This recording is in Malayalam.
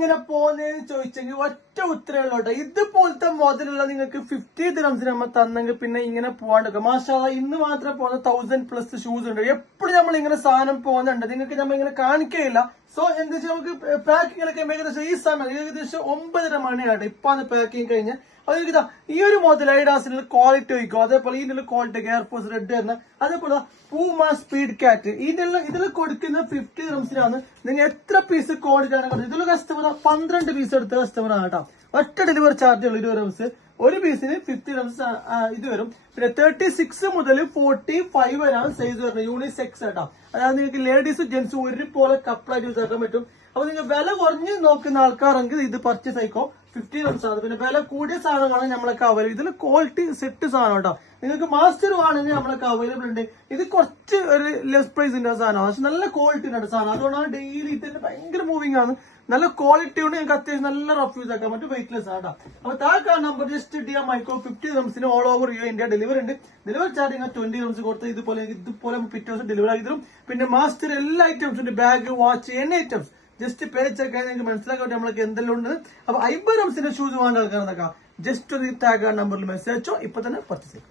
ഇങ്ങനെ പോകുന്നതെന്ന് ചോദിച്ചെങ്കിൽ ഒറ്റ ഉത്തരവുള്ളൂ. ഇതുപോലത്തെ മോഡലുള്ള നിങ്ങൾക്ക് 50 ദിറംസിന് നമ്മൾ തന്നെങ്കിൽ പിന്നെ ഇങ്ങനെ പോകാണ്ടൊക്കെ മാഷാഅല്ലാഹ്. ഇന്ന് മാത്രം പോകുന്ന 1000+ ഷൂസ് ഉണ്ട്. എപ്പോഴും നമ്മൾ ഇങ്ങനെ സാധനം പോകുന്നുണ്ട്, നിങ്ങൾക്ക് നമ്മൾ ഇങ്ങനെ കാണിക്കുകയില്ല. സോ എന്താ വെച്ചാൽ നമുക്ക് പാക്കിംഗ് ഒക്കെ ഏകദേശം ഈ സമയം ഏകദേശം 9:30 മണിയാണ് ഇപ്പാണ് പാക്കിംഗ് കഴിഞ്ഞ്. അതൊക്കെ ഈ ഒരു മോഡൽ ഐഡാസിനുള്ള ക്വാളിറ്റി വയ്ക്കും. അതേപോലെ ഇതിനുള്ള ക്വാളിറ്റി എയർഫോഴ്സ് റെഡ് വരുന്ന, അതേപോലെ പൂമ സ്പീഡ് കാറ്റ് ഇതിൽ കൊടുക്കുന്ന 50 ദിറംസിനാണ്. നിങ്ങൾ എത്ര പീസ് ക്വാളിറ്റി ആണ് കൊടുത്തത്. ഇതിൽ കസ്റ്റമർ 12 പീസ് എടുത്ത കസ്റ്റമർ ആണ് കേട്ടോ. ഒറ്റ ഡെലിവറി ചാർജ് ഉള്ളൂ 20 ദിറംസ്. ഒരു പീസിന് 50 ദിറംസ് ഇത് വരും. പിന്നെ 36 മുതൽ 45 വരെയാണ് സൈസ് വരുന്നത്. യൂണിസെക്സ് കേട്ടോ. അതായത് നിങ്ങൾക്ക് ലേഡീസും ജെന്റ്സും ഒരുപോലെ കപ്പിളായിട്ട് യൂസ് ആക്കാൻ പറ്റും. അപ്പൊ നിങ്ങൾ വില കുറഞ്ഞ് നോക്കുന്ന ആൾക്കാരെങ്കിൽ ഇത് പർച്ചേസ് ആയിക്കോ. 50 ദിറംസ് ആണ്. പിന്നെ വില കൂടിയ സാധനമാണ് നമ്മളൊക്കെ അവൈലബിൾ. ഇതിൽ ക്വാളിറ്റി സെറ്റ് സാധനം കേട്ടോ. നിങ്ങൾക്ക് മാസ്റ്റർ ആണെങ്കിൽ നമ്മളൊക്കെ അവൈലബിൾ ഉണ്ട്. ഇത് കുറച്ച് ഒരു ലെസ് പ്രൈസിന്റെ സാധനമാണ്, പക്ഷെ നല്ല ക്വാളിറ്റി ഉണ്ട് സാധനം. അതുകൊണ്ടാണ് ഡെയിലി ഇതിന്റെ ഭയങ്കര മൂവിംഗ് ആണ്. നല്ല ക്വാളിറ്റി ഉണ്ട്. നിങ്ങൾക്ക് അത്യാവശ്യം നല്ല റഫ് യൂസ് ആക്കാൻ പറ്റും. Weightless auto. അപ്പൊ താഴെ നമ്പർ ജസ്റ്റ് DM മൈക്രോ 50 ദിറംസിന് ഓൾ ഓവർ ഇന്ത്യ ഡെലിവറി ഉണ്ട്. ഡെലിവറി ചാർജ് 20 ദിറംസ് കൊടുത്ത് ഇതുപോലെ പിറ്റേ ദിവസം ഡെലിവറി ആക്കി തരും. പിന്നെ മാസ്റ്റർ എല്ലാ ഐറ്റംസും ഉണ്ട്. ബാഗ്, വാച്ച്, എന്നെ ഐറ്റംസ് ജസ്റ്റ് പേ ചെക്ക് ആയി നിങ്ങൾക്ക് മനസ്സിലാക്കാൻ നമ്മൾക്ക് എന്തെല്ലാം ഉണ്ട്. അപ്പൊ 50 ദിറംസിന്റെ ഷൂസ് വാങ്ങാൻ ആൾക്കാരെന്നൊക്കെ ജസ്റ്റ് ഒരു ടാഗ് നമ്പറിൽ മെസ്സേജ് അയച്ചോ. ഇപ്പൊ തന്നെ പർച്ചേസ് ചെയ്യും.